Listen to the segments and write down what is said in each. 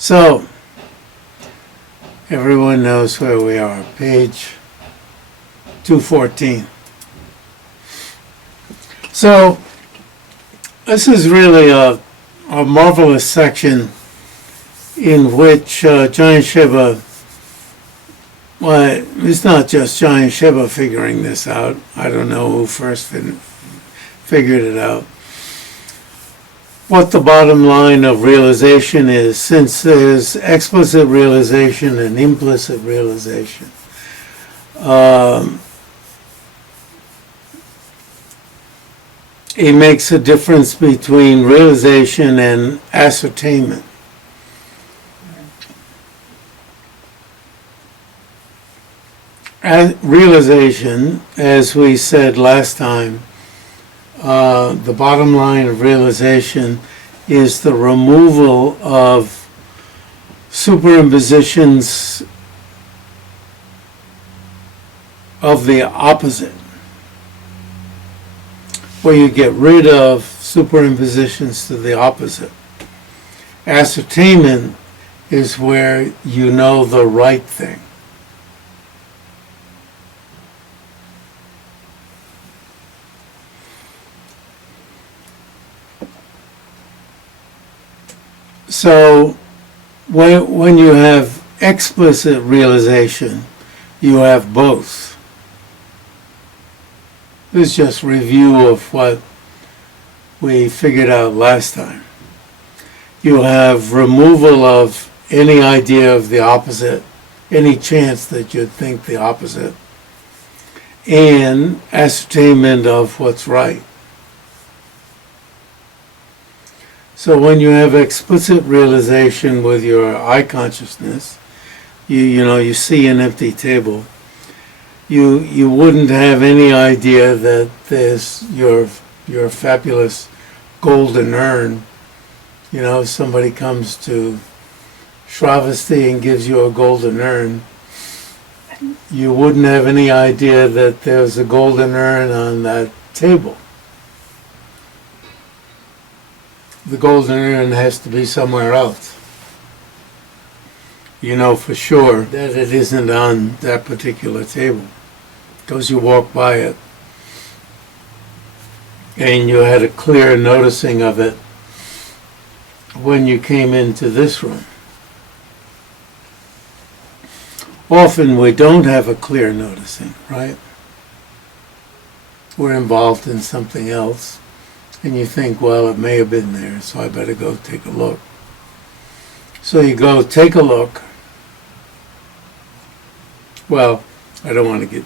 So, everyone knows where we are. Page 214. So, this is really a marvelous section in which Jam-yang-shay-pa, well, it's not just Jam-yang-shay-pa figuring this out. I don't know who first figured it out. What the bottom line of realization is, since there's explicit realization and implicit realization. It makes a difference between realization and ascertainment. Realization, as we said last time, the bottom line of realization is the removal of superimpositions of the opposite, where you get rid of superimpositions to the opposite. Ascertainment is where you know the right thing. So, when you have explicit realization, you have both. This is just review of what we figured out last time. You have removal of any idea of the opposite, any chance that you'd think the opposite, and ascertainment of what's right. So when you have explicit realization with your eye consciousness, you see an empty table. You wouldn't have any idea that there's your fabulous golden urn. Somebody comes to Shravasti and gives you a golden urn. You wouldn't have any idea that there's a golden urn on that table. The golden urn has to be somewhere else. You know for sure that it isn't on that particular table, because you walk by it and you had a clear noticing of it when you came into this room. Often we don't have a clear noticing, right? We're involved in something else. And you think, well, it may have been there, so I better go take a look. So you go take a look. Well, I don't want to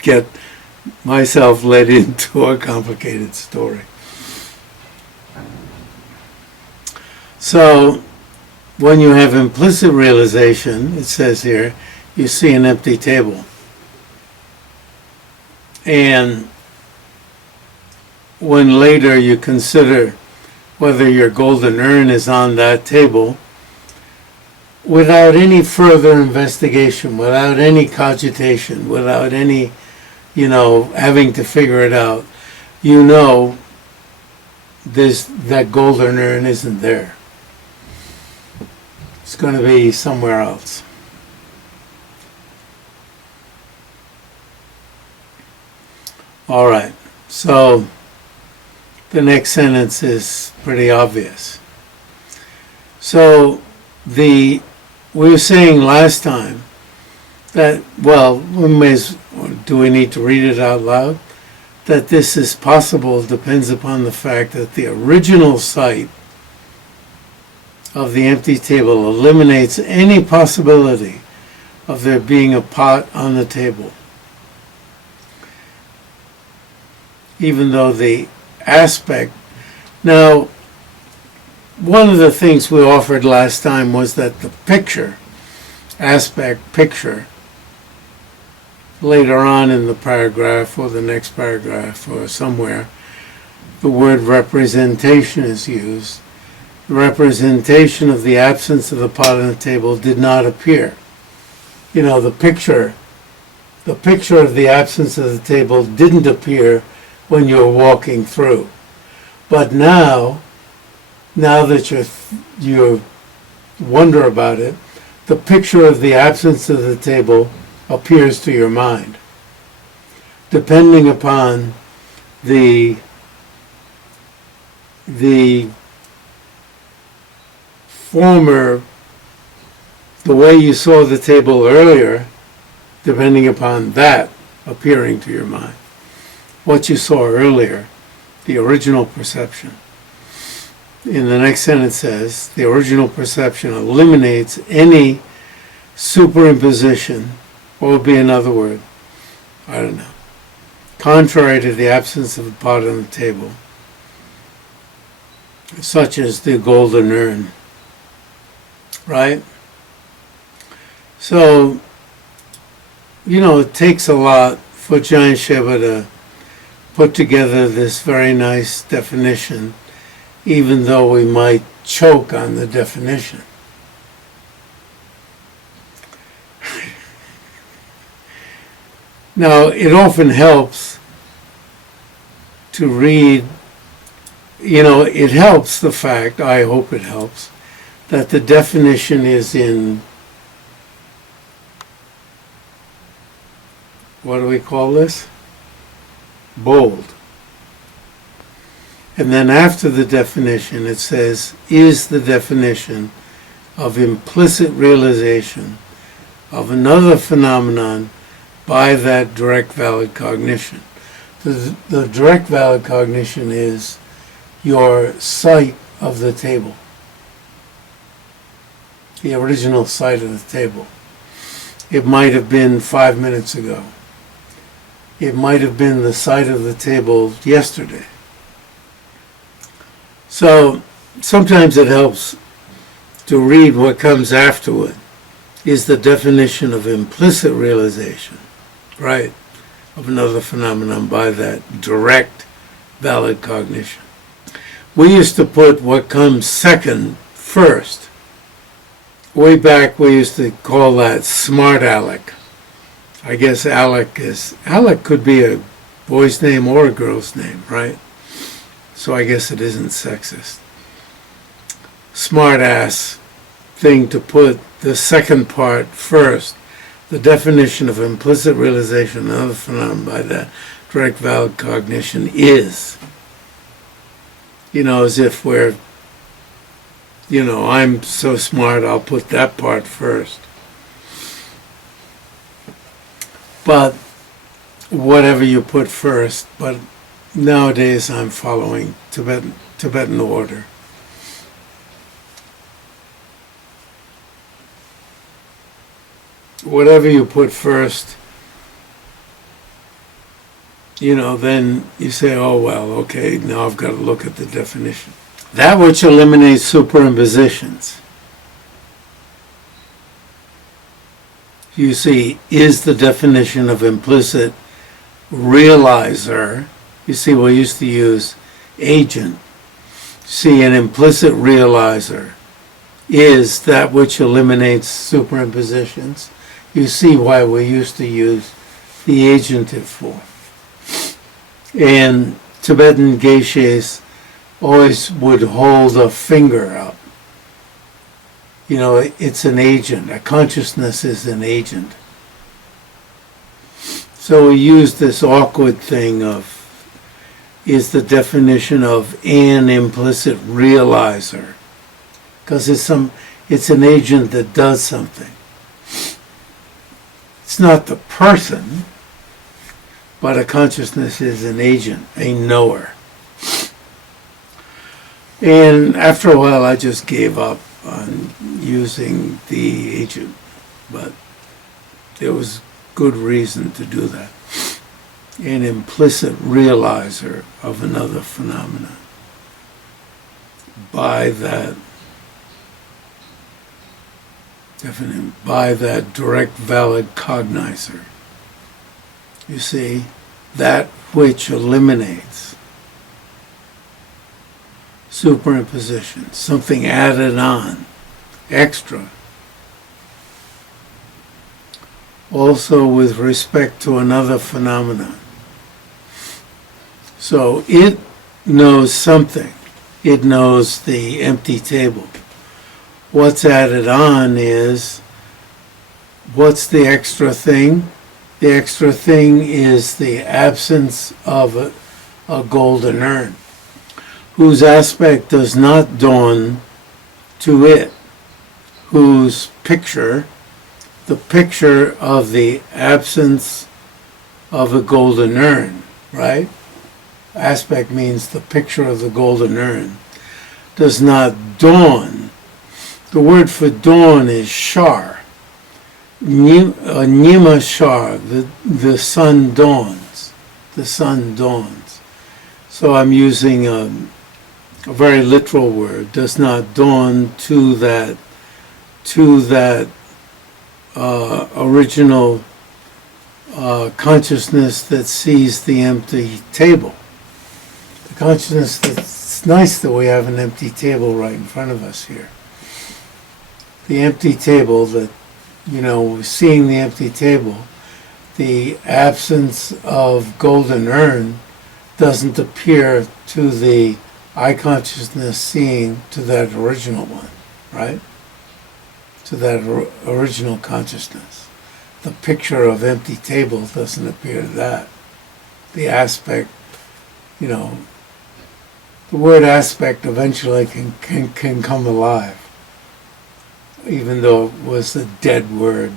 get myself led into a complicated story. So when you have implicit realization, it says here, you see an empty table. And when later you consider whether your golden urn is on that table, without any further investigation, without any cogitation, without any, having to figure it out, that golden urn isn't there. It's going to be somewhere else. All right, so the next sentence is pretty obvious. So we were saying last time that, do we need to read it out loud? That this is possible depends upon the fact that the original sight of the empty table eliminates any possibility of there being a pot on the table. Even though the aspect. Now, one of the things we offered last time was that the picture, later on in the paragraph or the next paragraph or somewhere, the word representation is used. The representation of the absence of the pot on the table did not appear. The picture of the absence of the table didn't appear when you're walking through. But now now that you wonder about it, the picture of the absence of the table appears to your mind. Depending upon the way you saw the table earlier, depending upon that appearing to your mind. What you saw earlier, the original perception. In the next sentence says, the original perception eliminates any superimposition, what would be another word? I don't know. Contrary to the absence of a part on the table, such as the golden urn. Right? So, it takes a lot for Jam-yang-shay-pa to put together this very nice definition, even though we might choke on the definition. Now, it often helps to read, it helps the fact, I hope it helps, that the definition is in, what do we call this? Bold. And then after the definition it says, is the definition of implicit realization of another phenomenon by that direct valid cognition. The direct valid cognition is your sight of the table. The original sight of the table. It might have been 5 minutes ago. It might have been the sight of the table yesterday. So sometimes it helps to read what comes afterward is the definition of implicit realization, right, of another phenomenon by that direct valid cognition. We used to put what comes second first. Way back we used to call that smart aleck. I guess Alec could be a boy's name or a girl's name, right? So I guess it isn't sexist. Smart ass thing to put the second part first. The definition of implicit realization, another phenomenon by that direct valid cognition is, as if we're, I'm so smart, I'll put that part first. But whatever you put first, but nowadays I'm following Tibetan order. Whatever you put first, then you say, oh well, okay, now I've got to look at the definition. That which eliminates superimpositions, you see, is the definition of implicit realizer. You see, we used to use agent. See, an implicit realizer is that which eliminates superimpositions. You see why we used to use the agentive form. And Tibetan geishas always would hold a finger up. It's an agent. A consciousness is an agent. So we use this awkward thing of, is the definition of an implicit realizer. Because it's an agent that does something. It's not the person, but a consciousness is an agent, a knower. And after a while I just gave up on using the agent, but there was good reason to do that. An implicit realizer of another phenomenon by that direct valid cognizer. You see, that which eliminates superimposition, something added on, extra. Also with respect to another phenomenon. So it knows something it knows the empty table. What's added on is, what's the extra thing? The extra thing is the absence of a golden urn, whose aspect does not dawn to it, whose picture, the picture of the absence of a golden urn, right? Aspect means the picture of the golden urn, does not dawn. The word for dawn is shar. Nima shar, the sun dawns. The sun dawns. So I'm using a very literal word, does not dawn to that original consciousness that sees the empty table. The consciousness it's nice that we have an empty table right in front of us here. The empty table that, seeing the empty table, the absence of golden urn doesn't appear to the eye consciousness seeing to that original one, right? To that original consciousness. The picture of empty table doesn't appear to that. The aspect, the word aspect eventually can come alive, even though it was a dead word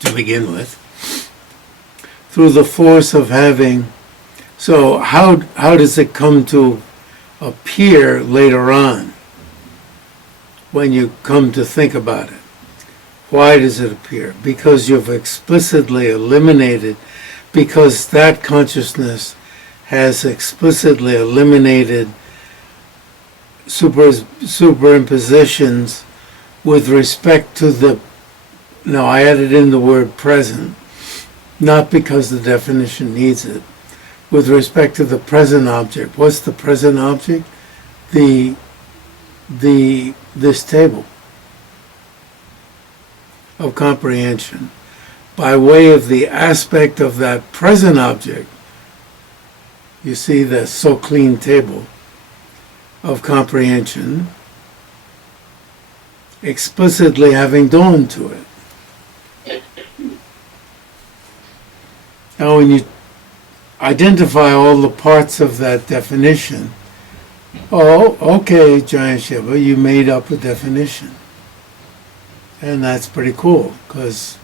to begin with. Through the force of having, so how does it come to appear later on when you come to think about it? Why does it appear? Because you've explicitly eliminated, because that consciousness has explicitly eliminated superimpositions with respect to the, now I added in the word present, not because the definition needs it, with respect to the present object. What's the present object? This table of comprehension. By way of the aspect of that present object, you see the so clean table of comprehension explicitly having dawned to it. Now when you identify all the parts of that definition, oh, okay, Jam-yang-shay-pa, you made up a definition. And that's pretty cool, because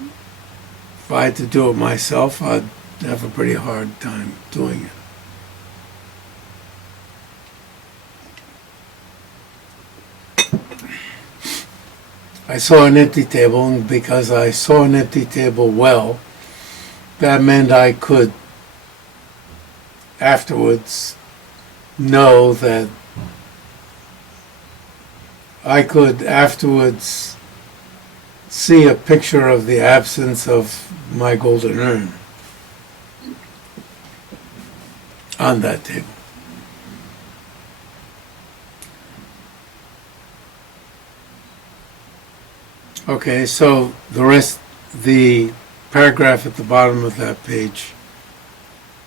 if I had to do it myself, I'd have a pretty hard time doing it. I saw an empty table, and because I saw an empty table well, that meant I could afterwards know that I could afterwards see a picture of the absence of my golden urn on that table. Okay, so the paragraph at the bottom of that page,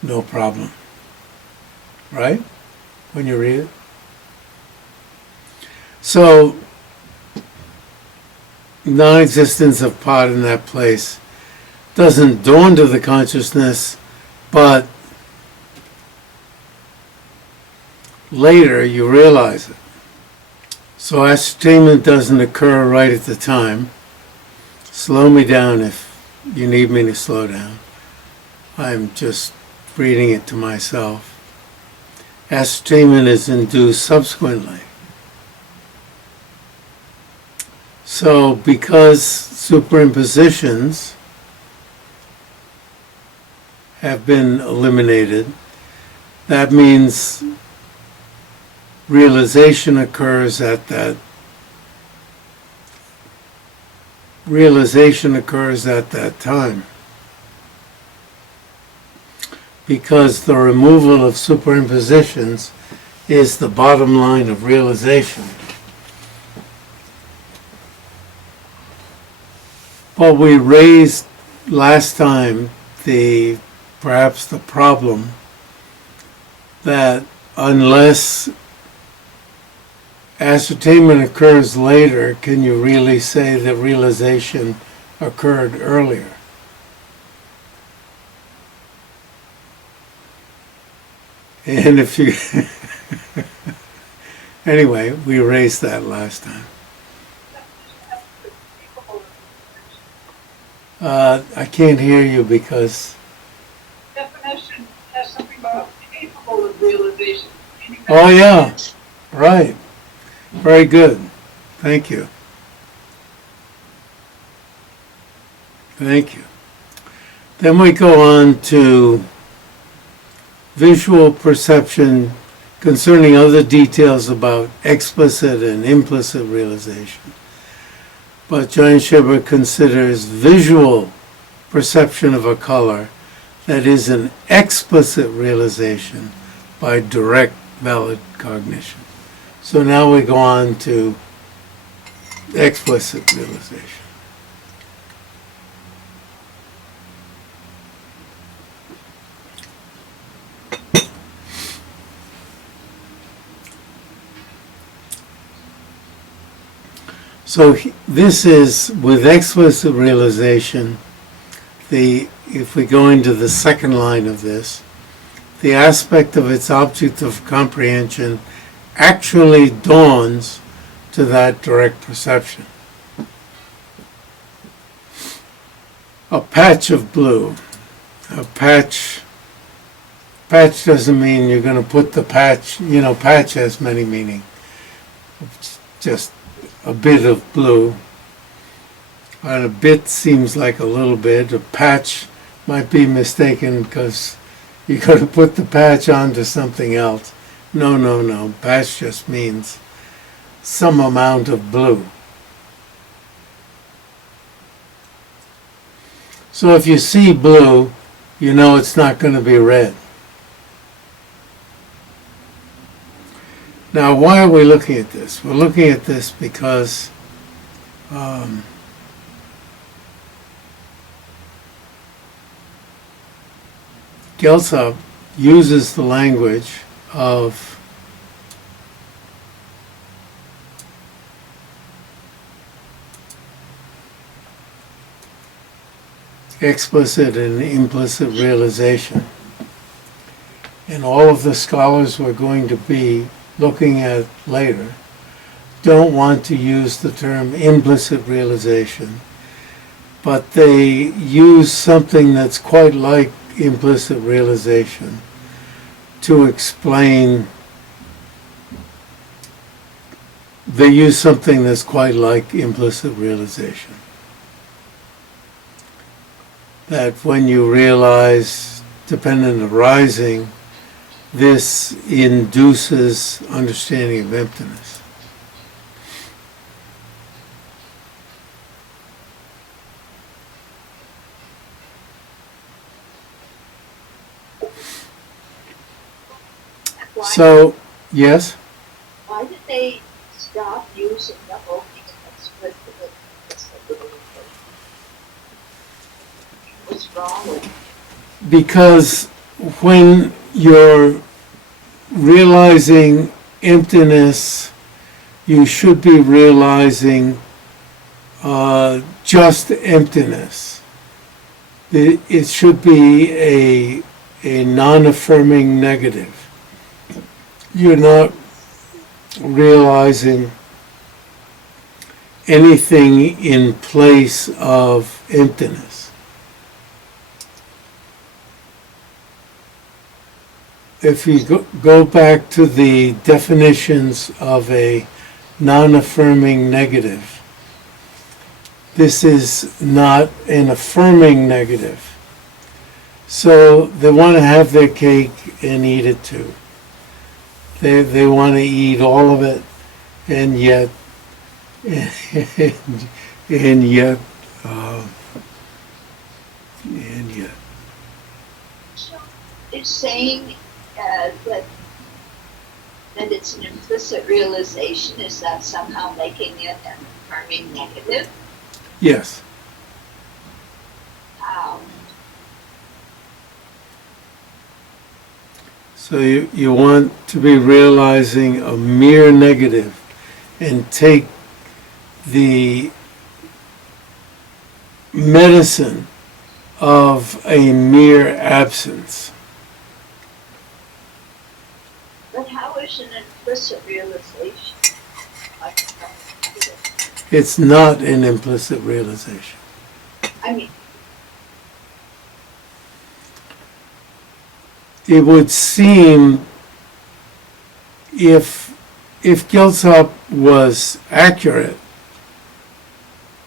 no problem, right? When you read it. So, non-existence of pot in that place doesn't dawn to the consciousness, but later you realize it. So ascertainment doesn't occur right at the time. Slow me down if you need me to slow down. I'm just reading it to myself. Ascertainment is induced subsequently. So because superimpositions have been eliminated, that means realization occurs at that time. Because the removal of superimpositions is the bottom line of realization. Well, we raised last time perhaps the problem that unless ascertainment occurs later, can you really say that realization occurred earlier? And if you... Anyway, we raised that last time. I can't hear you because... Definition has something about capable of realization. Oh yeah, right. Very good. Thank you. Thank you. Then we go on to visual perception concerning other details about explicit and implicit realization. But Jam-yang-shay-pa considers visual perception of a color that is an explicit realization by direct valid cognition. So now we go on to explicit realization. So this is, with explicit realization, if we go into the second line of this, the aspect of its object of comprehension actually dawns to that direct perception. A patch of blue. A patch doesn't mean you're going to put the patch, patch has many meanings. It's just a bit of blue. And a bit seems like a little bit. A patch might be mistaken because you got to put the patch onto something else. No. Patch just means some amount of blue. So if you see blue, you know it's not going to be red. Now, why are we looking at this? We're looking at this because Gyaltsab uses the language of explicit and implicit realization. And all of the scholars we're going to be looking at later don't want to use the term implicit realization, but they use something that's quite like implicit realization to explain. They use something that's quite like implicit realization. That when you realize dependent arising, this induces understanding of emptiness. So, yes? Why did they stop using the Hopkins explicit and implicit realization? What's wrong with it? Because when you're realizing emptiness, you should be realizing just emptiness. It should be a non-affirming negative. You're not realizing anything in place of emptiness. If you go back to the definitions of a non-affirming negative, this is not an affirming negative. So they want to have their cake and eat it too. They want to eat all of it, and yet, and yet. So it's saying that it's an implicit realization. Is that somehow making it an affirming negative? Yes. So you want to be realizing a mere negative and take the medicine of a mere absence. But how is an implicit realization? It's not an implicit realization. I mean, It would seem if Gyaltsab was accurate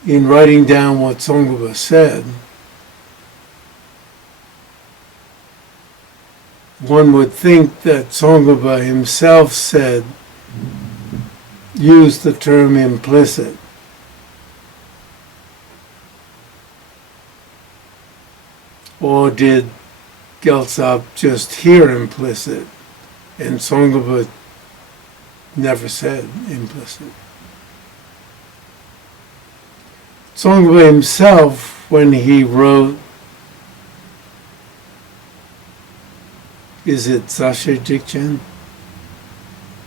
in writing down what Tsongkhapa said, one would think that Tsongkhapa himself used the term implicit. Or did Gyaltsab just hear implicit and Tsongkhapa never said implicit? Tsongkhapa himself, when he wrote, is it Sasha Jikchen?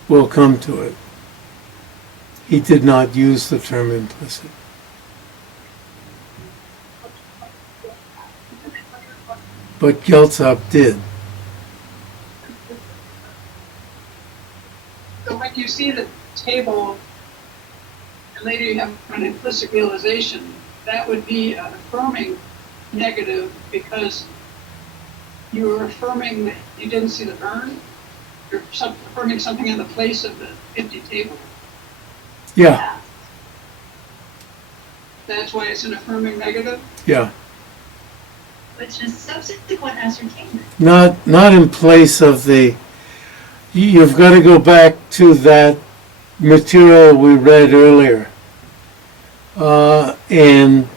We'll come to it. He did not use the term implicit. But Gyaltsab did. So when you see the table, and later you have an implicit realization, that would be an affirming negative because you're affirming that you didn't see the urn. You're affirming something in the place of the empty table. Yeah, That's why it's an affirming negative. yeah. Which is subsequent ascertainment. Not in place of the... You've got to go back to that material we read earlier. And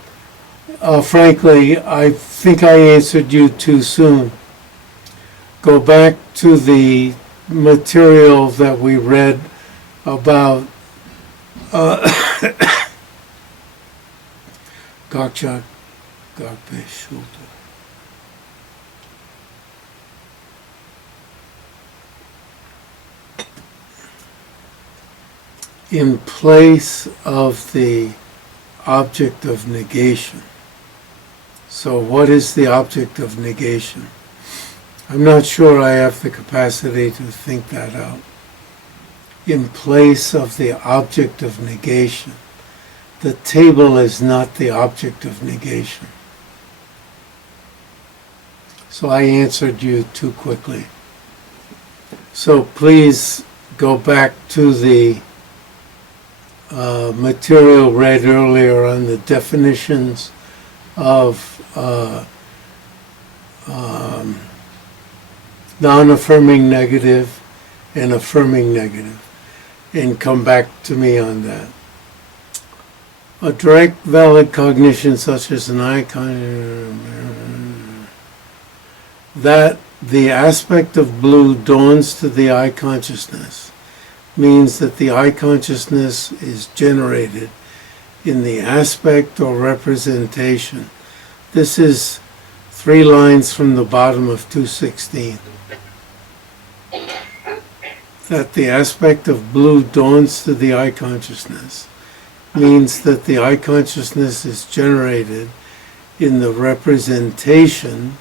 frankly, I think I answered you too soon. Go back to the material that we read about Gakchak Gakpe Shulta. In place of the object of negation. So what is the object of negation? I'm not sure I have the capacity to think that out. In place of the object of negation. The table is not the object of negation. So I answered you too quickly. So please go back to the material read earlier on the definitions of non-affirming negative and affirming negative, and come back to me on that. A direct valid cognition such as an icon, that the aspect of blue dawns to the eye consciousness means that the eye consciousness is generated in the aspect or representation. This is 3 lines from the bottom of 216. That the aspect of blue dawns to the eye consciousness means that the eye consciousness is generated in the representation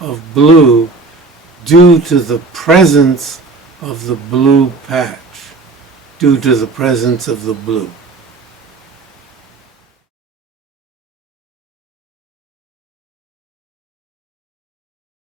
of blue due to the presence of the blue patch, due to the presence of the blue.